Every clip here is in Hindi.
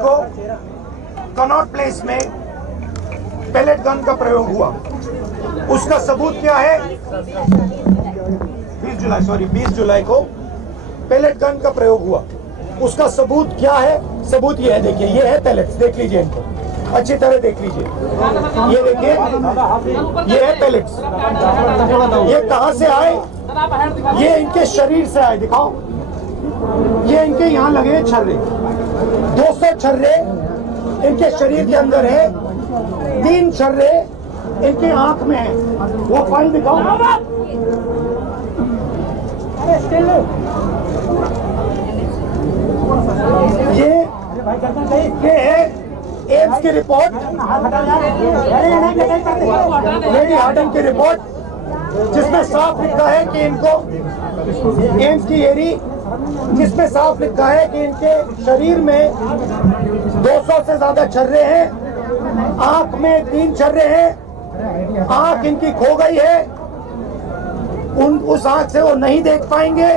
को कनॉट प्लेस में पैलेट गन का प्रयोग हुआ। उसका सबूत क्या है? 20 जुलाई को पैलेट गन का प्रयोग हुआ। उसका सबूत क्या है? सबूत ये है, देखिए, ये है पैलेट्स, देख लीजिए इनको अच्छी तरह देख लीजिए। ये देखिए, ये है पैलेट्स। ये कहां से आए? ये इनके शरीर से आए। दिखाओ, ये इनके यहाँ लगे हैं छर्रे, 200 छर्रे इनके शरीर के अंदर है, 3 छर्रे इनके आंख में है। वो फाइल दिखाओ। ये है एम्स की रिपोर्ट, लेडी हार्डन की रिपोर्ट, जिसमें साफ लिखा है कि इनको एम्स की एरी, जिसमें साफ लिखा है कि इनके शरीर में 200 से ज्यादा छर्रे हैं, आंख में 3 छर्रे हैं, आंख इनकी खो गई है, उस आंख से वो नहीं देख पाएंगे,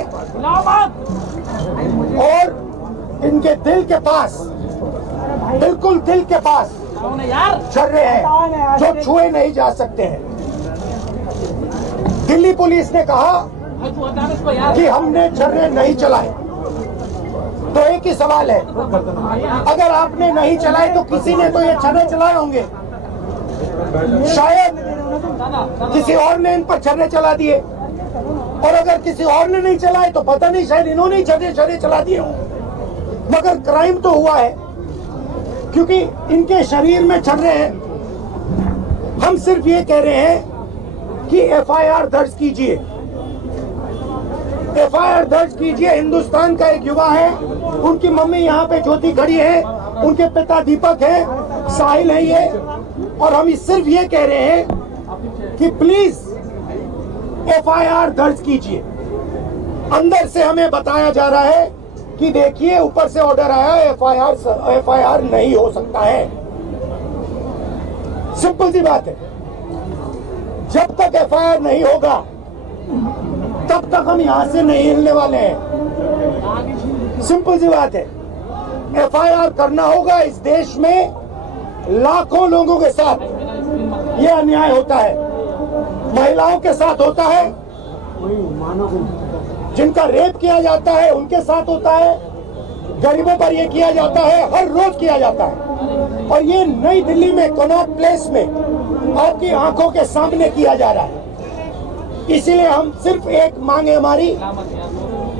और इनके दिल के पास, बिल्कुल दिल के पास छर्रे हैं जो छुए नहीं जा सकते हैं। दिल्ली पुलिस ने कहा कि हमने छर्रे नहीं चलाए। तो एक ही सवाल है, अगर आपने नहीं चलाए तो किसी ने तो ये छर्रे चलाए होंगे। शायद किसी और ने इन पर छर्रे चला दिए, और अगर किसी और ने नहीं चलाए तो पता नहीं, शायद इन्होंने ही छर्रे चला दिए हों। मगर क्राइम तो हुआ है, क्योंकि इनके शरीर में छर्रे हैं। हम सिर्फ ये कह रहे हैं कि एफआईआर दर्ज कीजिए, एफआईआर दर्ज कीजिए। हिंदुस्तान का एक युवा है, उनकी मम्मी यहाँ पे ज्योति खड़ी है, उनके पिता दीपक है, साहिल है ये, और हम सिर्फ ये कह रहे हैं कि प्लीज एफआईआर दर्ज कीजिए। अंदर से हमें बताया जा रहा है कि देखिए, ऊपर से ऑर्डर आया, एफआईआर नहीं हो सकता है। सिंपल सी बात है, जब तक एफआईआर नहीं होगा तब तक हम यहां से नहीं हिलने वाले हैं। सिंपल सी बात है, एफआईआर करना होगा। इस देश में लाखों लोगों के साथ ये अन्याय होता है, महिलाओं के साथ होता है, जिनका रेप किया जाता है उनके साथ होता है, गरीबों पर यह किया जाता है, हर रोज किया जाता है। और ये नई दिल्ली में कनॉट प्लेस में आपकी आंखों के सामने किया जा रहा है। इसीलिए हम सिर्फ एक मांग है हमारी,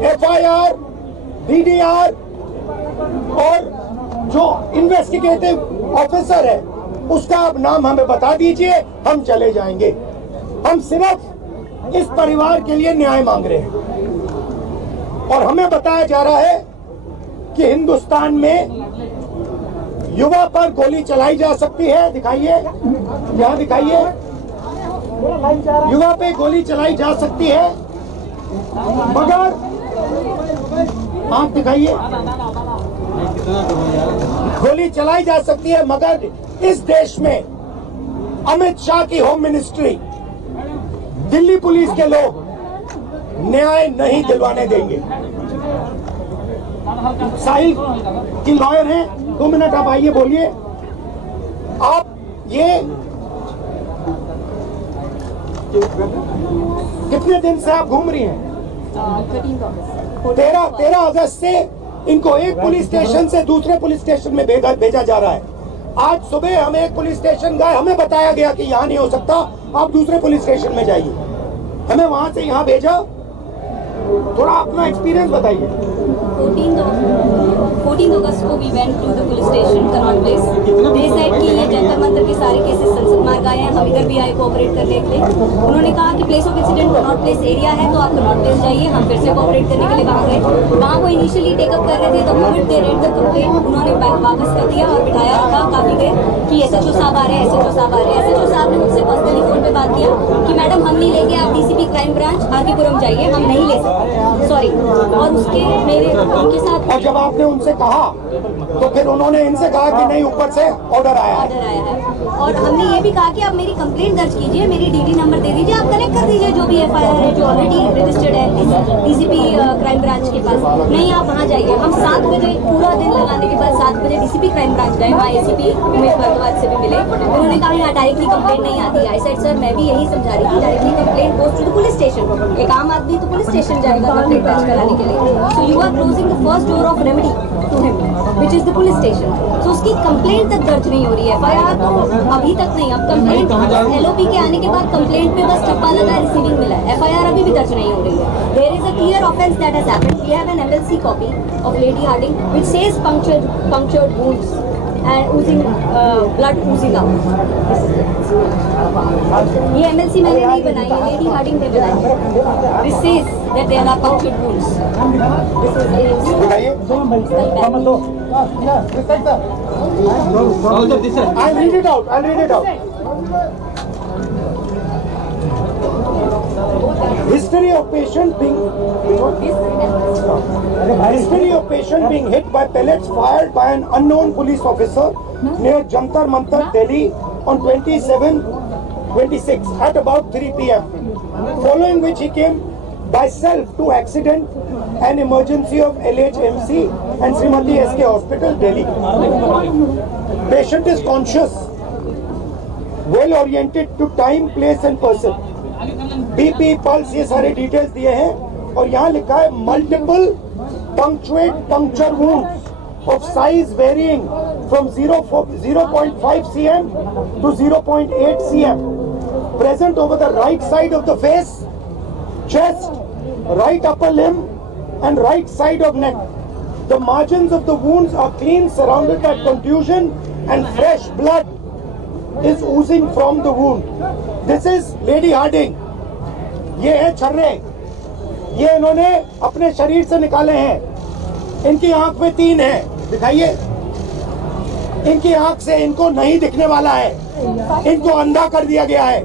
एफआईआर, डीडीआर, और जो इन्वेस्टिगेटिव ऑफिसर है उसका आप नाम हमें बता दीजिए, हम चले जाएंगे। हम सिर्फ इस परिवार के लिए न्याय मांग रहे हैं। और हमें बताया जा रहा है कि हिंदुस्तान में युवा पर गोली चलाई जा सकती है। दिखाइए, यहाँ दिखाइए, युवा पे गोली चलाई जा सकती है, मगर आप दिखाइए, गोली चलाई जा सकती है, मगर इस देश में अमित शाह की होम मिनिस्ट्री, दिल्ली पुलिस के लोग न्याय नहीं दिलवाने देंगे। साहिल की लॉयर हैं, 2 मिनट आप आइए, बोलिए। आप ये कितने दिन से आप घूम रही हैं? 13 अगस्त से इनको एक पुलिस स्टेशन से दूसरे पुलिस स्टेशन में भेजा जा रहा है। आज सुबह हम एक पुलिस स्टेशन गए, हमें बताया गया कि यहाँ नहीं हो सकता, आप दूसरे पुलिस स्टेशन में जाइए। हमें वहां से यहाँ भेजा। थोड़ा अपना एक्सपीरियंस बताइए। 14 अगस्त को we went to the police station Connaught Place. They said कि ये जंतर मंतर के सारे केसेस संसद मार्ग आए हैं, हम इधर भी आए कोऑपरेट करने के लिए। उन्होंने कहा कि place of incident Connaught place area है, तो आप कनॉट प्लेस जाइए। हम फिर से कोऑपरेट करने के लिए वहाँ गए। वहाँ वो इनिशियली टेकअप कर रहे थे, the moment they read the complaint उन्होंने वापस कर दिया और बिठाया रखा काफी देर कि एसएचओ साहब आ रहे हैं, एसएचओ साहब आ रहे हैं। एसएचओ साहब ने मुझसे पर्सनली फोन पे बात किया कि मैडम हम नहीं लेंगे, आप डीसीपी क्राइम ब्रांच आरकेपुरम जाइए, हम नहीं ले सकते, सॉरी। और उसके मेरे उनके साथ, और जब आपने उनसे कहा तो फिर उन्होंने इनसे कहा कि नहीं, ऊपर से ऑर्डर आया है। ऑर्डर आया है और हमने ये भी कहा कि आप मेरी कंप्लेंट दर्ज कीजिए, मेरी डीडी नंबर दे दीजिए, आप कनेक्ट कर दीजिए जो भी एफआईआर है जो ऑलरेडी रजिस्टर्ड है डीसीपी क्राइम ब्रांच के पास। नहीं, आप वहाँ जाइए। हम 7 बजे पूरा दिन लगाने के बाद 7 बजे डीसीपी क्राइम ब्रांच गए, वहाँ एसीपी उमेश भारद्वाज से भी मिले। उन्होंने कहा यहाँ डायरेक्टली कंप्लेंट नहीं आती। आई सेड सर, मैं भी यही समझा रही थी, directly complaint goes to the police station. एक आम आदमी तो पुलिस स्टेशन जाएगा कंप्लेंट दर्ज कराने के लिए। So you are closing the first door of remedy to him which is the police station. So उसकी कंप्लेंट तक दर्ज नहीं हो रही है, एफआईआर तो अभी तक नहीं। अब कंप्लेंट एलओपी के आने के बाद कंप्लेंट पे बस ठप्पा लगा, रिसीविंग मिला है, एफआईआर अभी भी दर्ज नहीं हो रही है। There is a clear offence that has happened. We have an MLC copy of Lady Hardinge which says punctured wounds and oozing blood oozing out. ये एमएलसी मैंने नहीं बनाई है, लेडी हार्डिंग ने बनाई है। This says that there are punctured wounds. This is बताइए। I'll read it out. History of patient being hit by pellets fired by an unknown police officer near Jantar Mantar, Delhi on 26 at about 3 p.m. Following which he came by self to accident and emergency of LHMC and Srimati SK Hospital, Delhi. Patient is conscious, well oriented to time, place and person. BP, pulse, ये सारे डिटेल्स दिए हैं और यहाँ लिखा है multiple puncture wounds of size varying from 0.5 cm to 0.8 cm present over the right side of the face, chest, right upper limb and right side of neck. The margins of the wounds are clean, surrounded by contusion and fresh blood is oozing from the wound. This is Lady Harding. ये है छर्रे, ये इन्होंने अपने शरीर से निकाले हैं। इनकी आंख में 3 है, दिखाइए। इनकी आंख से इनको नहीं दिखने वाला है, इनको अंधा कर दिया गया है।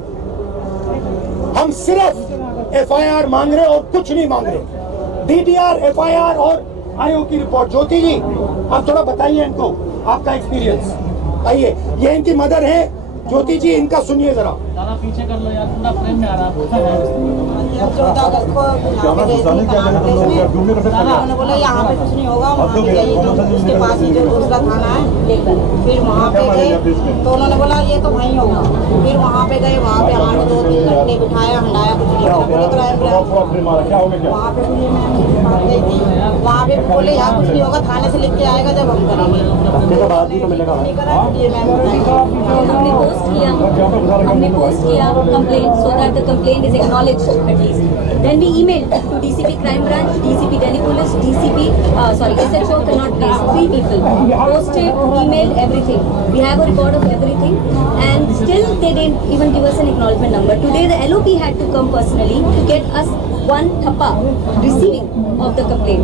हम सिर्फ एफआईआर मांग रहे और कुछ नहीं मांग रहे। डीडीआर, एफआईआर और आयोग की रिपोर्ट। ज्योति जी, आप थोड़ा बताइए इनको आपका एक्सपीरियंस। आइए, ये इनकी मदर है ज्योति जी, इनका सुनिए जरा। पीछे कर लो यार, पूरा फ्रेम में आ रहा है। 14 अगस्त को यहाँ पे गए थे, उन्होंने बोला यहाँ पे कुछ नहीं होगा, वहाँ पे जाइए जो उसके पास ही जो दूसरा थाना है। फिर वहाँ पे गए तो उन्होंने बोला ये तो वहीं होगा। फिर वहाँ पे गए, वहाँ पे हमारे 2-3 घंटे बिठाया, हंडाया, कुछ नहीं किया। बोले क्राइम वहाँ पे गई थी, वहाँ पे बोले यहाँ कुछ नहीं होगा, थाने से लिख के आएगा जब हम करेंगे। हमने पोस्ट किया complaint so that the complaint is acknowledged at least. Then we emailed to DCP Crime Branch, DCP Delhi Police, SHO Connaught Place, 3 people. Posted, emailed, everything. We have a record of everything and still they didn't even give us an acknowledgement number. Today the LOP had to come personally to get us one thappa receiving of the complaint.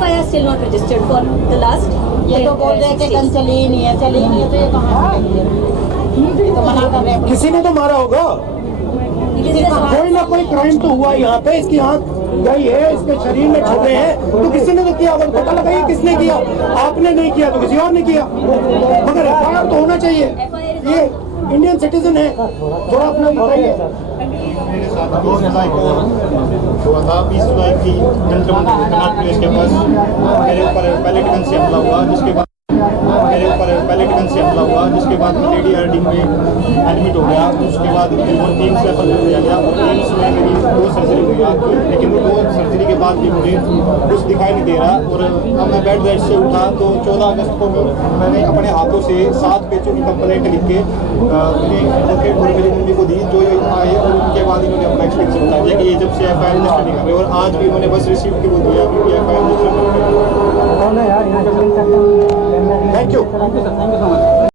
FIR still not registered for the last ये तो बोल रहे हैं कि गन चली ही नहीं है, तो ये कहाँ से तो मना कर रहे हैं। किसी ने तो मारा होगा, कोई ना कोई क्राइम तो हुआ यहाँ पे। इसकी आंख गई है, इसके शरीर में छर्रे हैं, तो किसी ने तो किया होगा। पता लगाइए किसने किया। आपने नहीं किया तो किसी और ने किया, मगर एफआईआर तो होना चाहिए। ये इंडियन सिटीजन है, थोड़ा अपना बताइए। 20 जुलाई को हुआ था, 20 जुलाई की जंतर मंतर कनॉट प्लेस के पास मेरे ऊपर पैलेट गन से हमला हुआ, जिसके बाद जिसके बाद लेडी हार्डिंग में एडमिट हो गया। उसके बाद एम्स रेफर कर दिया गया और एम्स में मेरी 2 सर्जरी हुई, लेकिन वो 2 सर्जरी के बाद भी मुझे कुछ दिखाई नहीं दे रहा। और अब मैं बेड रेस्ट से उठा तो 14 अगस्त को मैंने अपने हाथों से 7 पेजों की कंप्लेंट लिख के एडवोकेट और मेरी मम्मी को दी, जो आए और उनके बाद इन्होंने अपना एक्सपीरियंस बता दिया कि ये जब से एफआईआर रजिस्टर नहीं कर रहे। और आज भी उन्होंने बस रिसीव की वो दिया अभी एफआईआर रजिस्टर। Thank you.